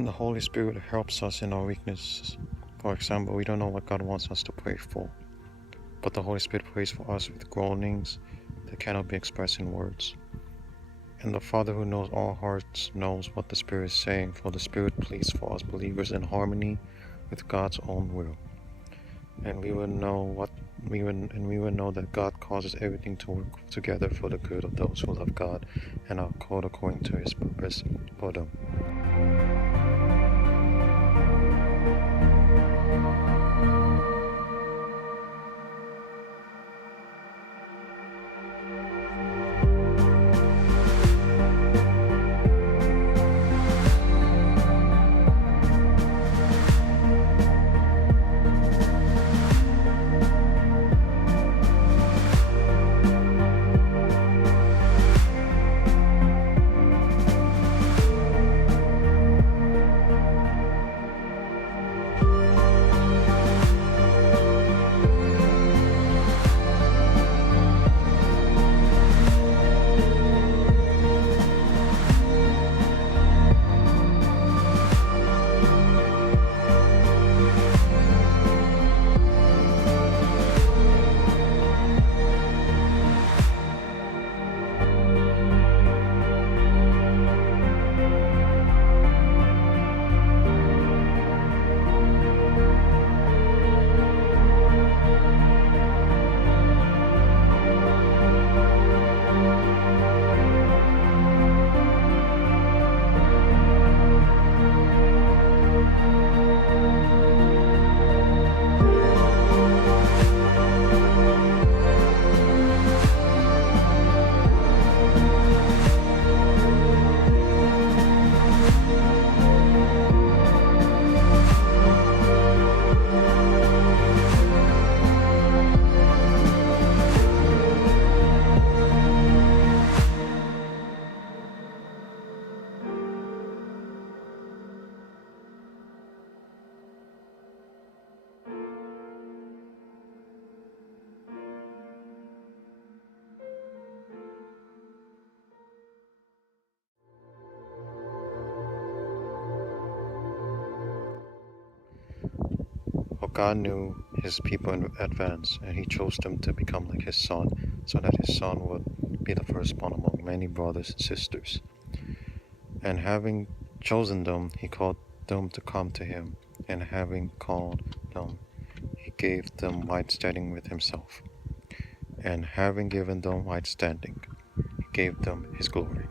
And the Holy Spirit helps us in our weaknesses. For example, we don't know what God wants us to pray for, but the Holy Spirit prays for us with groanings that cannot be expressed in words. And the Father who knows all hearts knows what the Spirit is saying, for the Spirit pleads for us believers in harmony with God's own will. And we will know that God causes everything to work together for the good of those who love God and are called according to His purpose for them. For God knew His people in advance, and He chose them to become like His Son, so that His Son would be the firstborn among many brothers and sisters. And having chosen them, He called them to come to Him, and having called them, He gave them right standing with Himself. And having given them right standing, He gave them His glory.